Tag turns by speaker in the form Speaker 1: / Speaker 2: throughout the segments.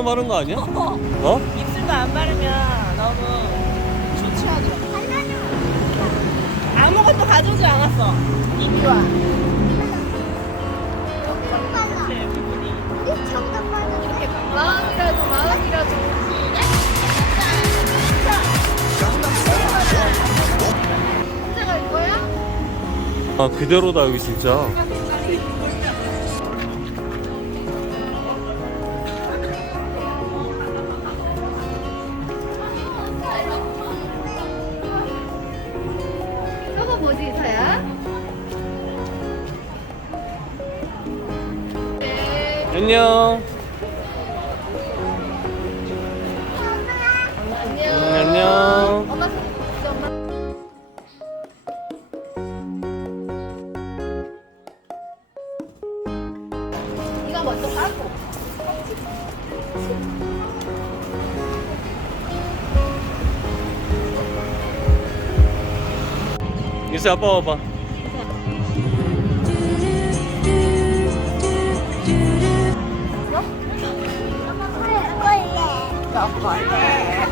Speaker 1: 있으면 마른 거 아니야? 어?
Speaker 2: 입술도 안 바르면 너무 초췌하더라고. 아무것도 가져오지 않았어. 이규환. 네, 기분이.
Speaker 3: 마음이라도 마음이라도 혼자가 이거야?
Speaker 1: 아 그대로다 여기 진짜 안녕.
Speaker 3: 안녕.
Speaker 1: 음, 안녕
Speaker 3: 엄마 이거 먼저
Speaker 1: 이세 아빠 와봐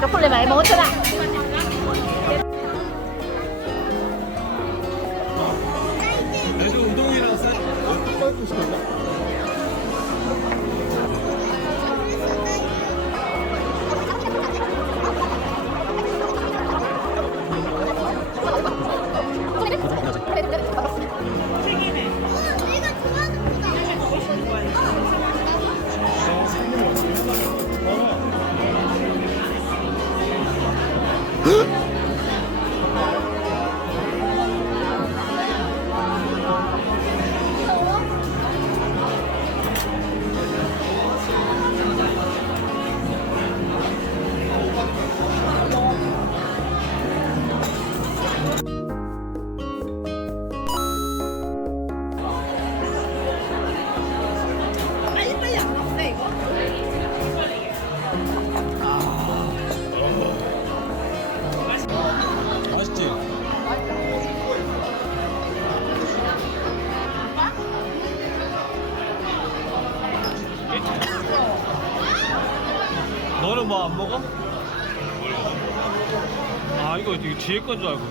Speaker 3: 초콜릿 많이 먹었잖아
Speaker 1: 애들 운동이랑 쌀 빨고 싶어
Speaker 2: 빨리
Speaker 1: 너는 뭐안 먹어? 아 이거 되게 뒤에 건 줄 알고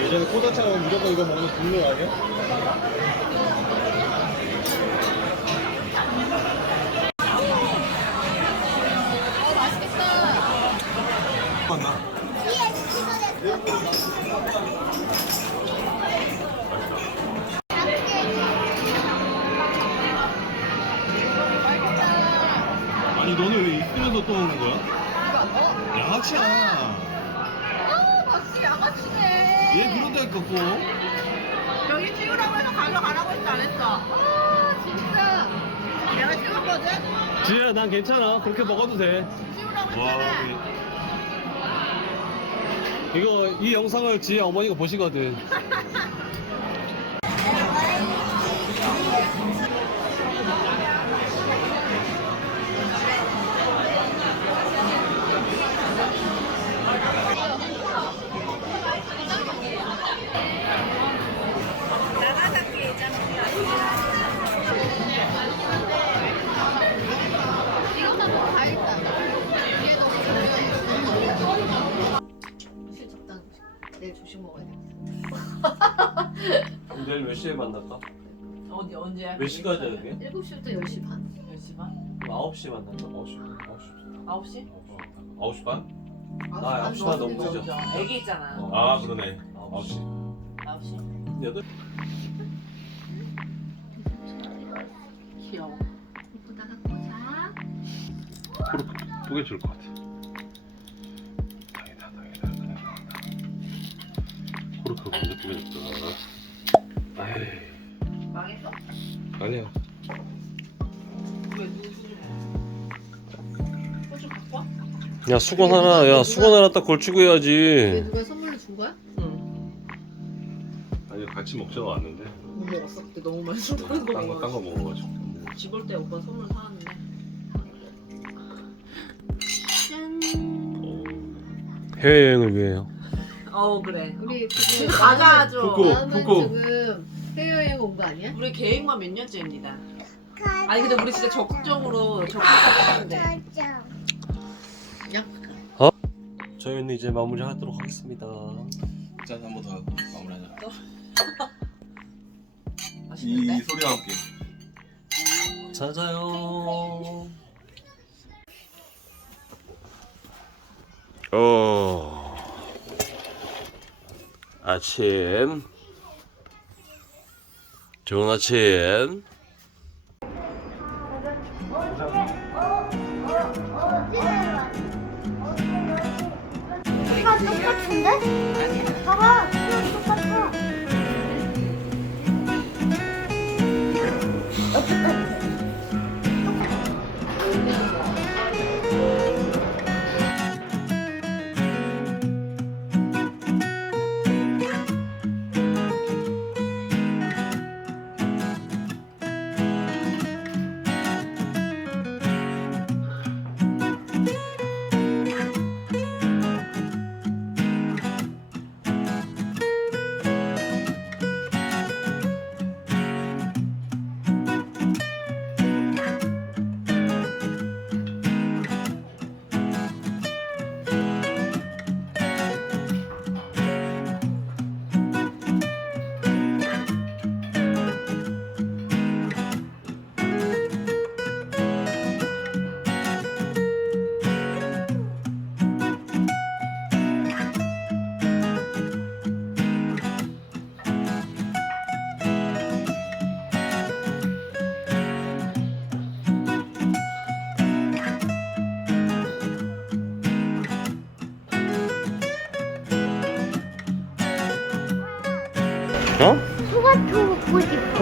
Speaker 1: 예전에 코다차가 무조건 이거 먹는 국룰 아니야? 아니 너는 왜또 먹는 거야? 양아치야
Speaker 3: 아 맞지 양아치네
Speaker 1: 얘 그런다니까 꼭
Speaker 2: 여기 찍으라고 해서 가져가라고 했지 안 했어.
Speaker 3: 아 진짜
Speaker 2: 내가 찍었거든.
Speaker 1: 지혜야 난 괜찮아 그렇게 먹어도 돼
Speaker 2: 찍으라고
Speaker 1: 와,
Speaker 2: 했잖아.
Speaker 1: 이거 이 영상을 지혜 어머니가 보시거든.
Speaker 3: 내일 조식 먹어야 돼
Speaker 1: 내일 몇 시에 만날까?
Speaker 2: 어디 언제?
Speaker 1: 몇 시까지 해야 돼?
Speaker 3: 7시부터 10시 반
Speaker 2: 10시 반?
Speaker 1: 9시에 만날까? 9시, 9시.
Speaker 2: 9시?
Speaker 1: 9시 반?
Speaker 3: 아,
Speaker 1: 아, 9시 반 너무 늦어.
Speaker 2: 애기 있잖아.
Speaker 1: 어. 아, 그러네. 9시.
Speaker 2: 9시?
Speaker 1: 8?
Speaker 2: 귀여워.
Speaker 3: 이쁘다 갖고 자
Speaker 1: 두개 줄 것 같아. 그거 언제 뿌려졌다 에이
Speaker 2: 망했어?
Speaker 1: 아니야
Speaker 2: 어,
Speaker 1: 야 수건 하나 야 수건 하나 딱 걸치고 해야지
Speaker 3: 누가 선물로 준 거야?
Speaker 2: 응.
Speaker 1: 아니 같이 먹자고 왔는데
Speaker 2: 못 먹었어. 때 너무 많이 뭐, 쏟아는 거
Speaker 1: 딴거 딴거 먹어가지고
Speaker 2: 집올 때 오빠 선물 사왔는데. 짠.
Speaker 4: 해외여행을 위해요
Speaker 2: 어 그래.
Speaker 3: 우리
Speaker 2: 지금
Speaker 3: 지금
Speaker 2: 가자 좀.
Speaker 4: 북구.
Speaker 3: 마음은
Speaker 4: 북구.
Speaker 3: 지금 해외여행 온 거 아니야?
Speaker 2: 우리 계획만 몇 년째입니다. 아니 근데 우리 진짜 적극적으로 적극하는데.
Speaker 4: 저희는 이제 마무리하도록 하겠습니다.
Speaker 5: 짠 한 번 더 하고 마무리하자. 이
Speaker 2: 맛있는데?
Speaker 5: 소리와 함께.
Speaker 4: 자자요. 어. 아침. 좋은 아침.
Speaker 6: 똑같은데? 봐봐,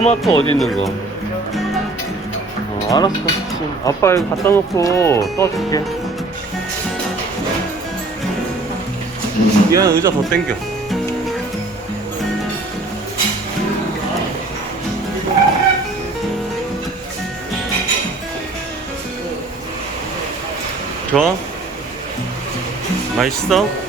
Speaker 6: 토마토
Speaker 4: 어디 있는 거? 어, 알았어. 지금 아빠 이거 갖다 놓고 떠줄게. 미안 의자 더 땡겨. 좋아? 맛있어?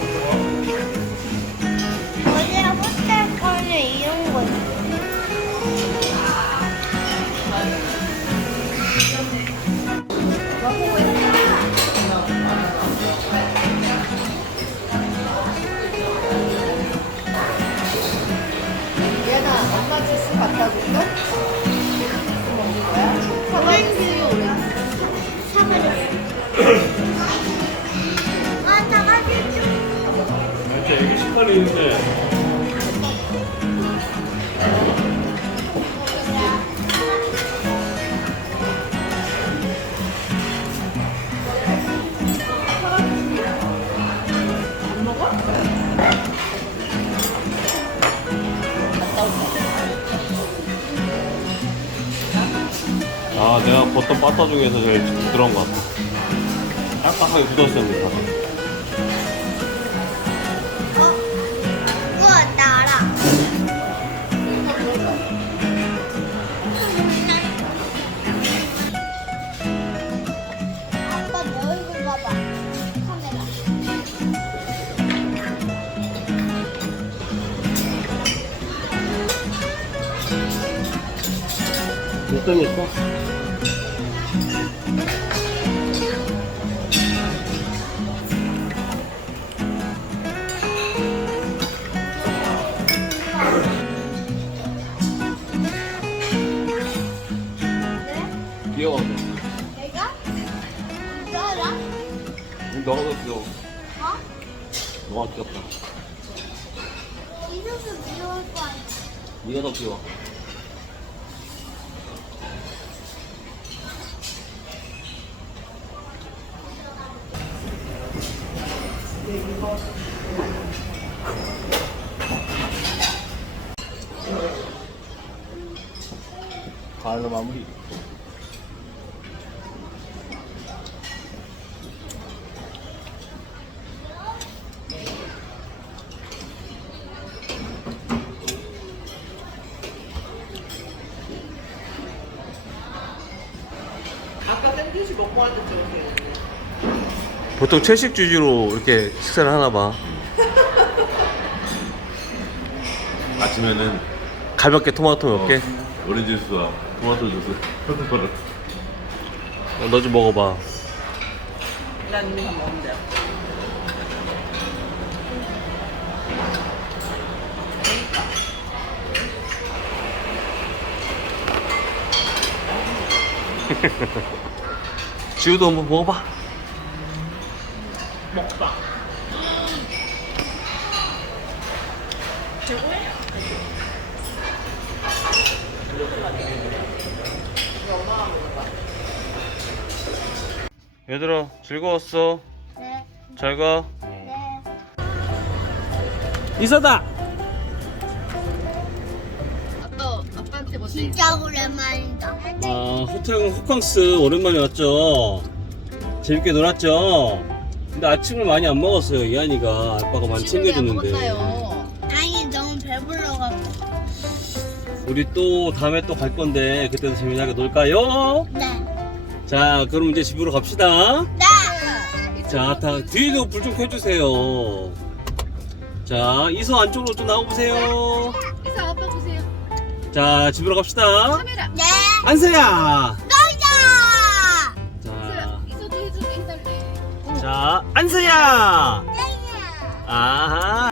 Speaker 4: 애기 식판이 있는데. 아, 내가 버터 바타 중에서 제일 부드러운 것 같아. 딱딱하게 굳었어요, 몇 점이었어?
Speaker 5: 귀여워.
Speaker 6: 내가? 알아?
Speaker 5: 너가 더 귀여워.
Speaker 6: 어?
Speaker 5: 너가 귀엽다.
Speaker 6: 이소스 미워할 거 아니야.
Speaker 5: 네가 더 귀여워. 가을로 마무리. 보통 채식 주지로 이렇게 식사를 하나 봐.
Speaker 1: 아침에는
Speaker 5: 가볍게 토마토 몇 개?
Speaker 1: 오렌지 주스와 토마토 주스 그거를
Speaker 5: 어, 너좀 먹어봐.
Speaker 2: 난 이미 다 먹는데요.
Speaker 5: 지우도 한번 먹어봐.
Speaker 2: 먹방. 최고예요.
Speaker 5: 얘들아 즐거웠어.
Speaker 6: 네.
Speaker 5: 잘 가.
Speaker 6: 네.
Speaker 5: 이사다.
Speaker 3: 아빠 아빠한테 뭐지?
Speaker 6: 진짜 오랜만이다.
Speaker 5: 아 호텔 호캉스 오랜만에 왔죠. 재밌게 놀았죠. 근데 아침을 많이 안 먹었어요 이한이가 아빠가 많이 챙겨줬는데.
Speaker 6: 아니 너무 배불러가지고.
Speaker 5: 우리 또 다음에 또 갈 건데 그때도 재미나게 놀까요?
Speaker 6: 네.
Speaker 5: 자 그럼 이제 집으로 갑시다.
Speaker 6: 네.
Speaker 5: 자, 다 뒤에도 불 좀 켜주세요. 자, 이서 안쪽으로 좀 나와보세요.
Speaker 3: 이사 아빠 보세요.
Speaker 5: 자, 집으로 갑시다.
Speaker 3: 카메라.
Speaker 6: 네.
Speaker 5: 안서야. 자, 안서야.
Speaker 6: 네.
Speaker 5: 아하.